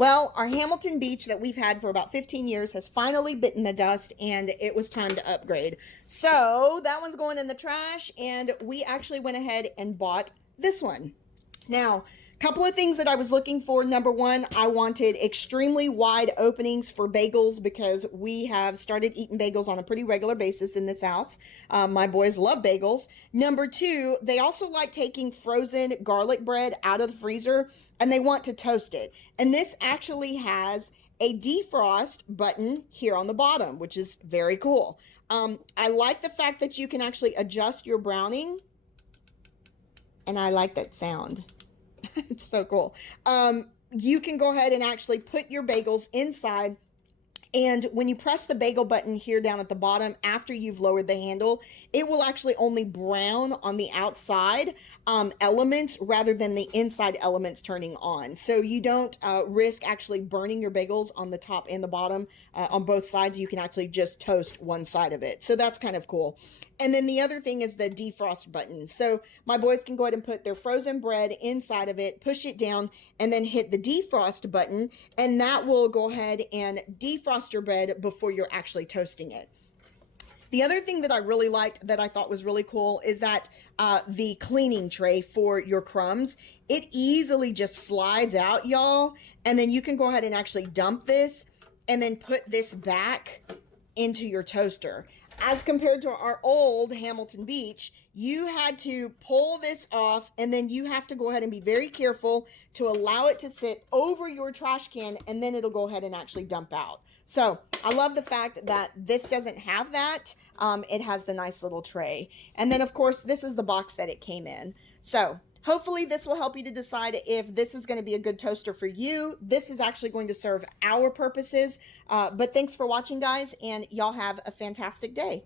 Well, our Hamilton Beach that we've had for about 15 years has finally bitten the dust, and it was time to upgrade. So that one's going in the trash, and we actually went ahead and bought this one. Now, a couple of things that I was looking for. Number one, I wanted extremely wide openings for bagels because we have started eating bagels on a pretty regular basis in this house. My boys love bagels. Number two, they also like taking frozen garlic bread out of the freezer and they want to toast it. And this actually has a defrost button here on the bottom, which is very cool. I like the fact that you can actually adjust your browning, and I like that sound. It's so cool. You can go ahead and actually put your bagels inside. And when you press the bagel button here down at the bottom, after you've lowered the handle, it will actually only brown on the outside elements rather than the inside elements turning on. So you don't risk actually burning your bagels on the top and the bottom on both sides. You can actually just toast one side of it. So that's kind of cool. And then the other thing is the defrost button. So my boys can go ahead and put their frozen bread inside of it, push it down, and then hit the defrost button. And that will go ahead and defrost your bread before you're actually toasting it. The other thing that I really liked that I thought was really cool is that the cleaning tray for your crumbs, it easily just slides out, y'all. And then you can go ahead and actually dump this and then put this back into your toaster. As compared to our old Hamilton Beach, you had to pull this off and then you have to go ahead and be very careful to allow it to sit over your trash can, and then it'll go ahead and actually dump out. So I love the fact that this doesn't have that. It has the nice little tray. And then of course, this is the box that it came in. So hopefully this will help you to decide if this is going to be a good toaster for you. This is actually going to serve our purposes. But thanks for watching, guys, and y'all have a fantastic day.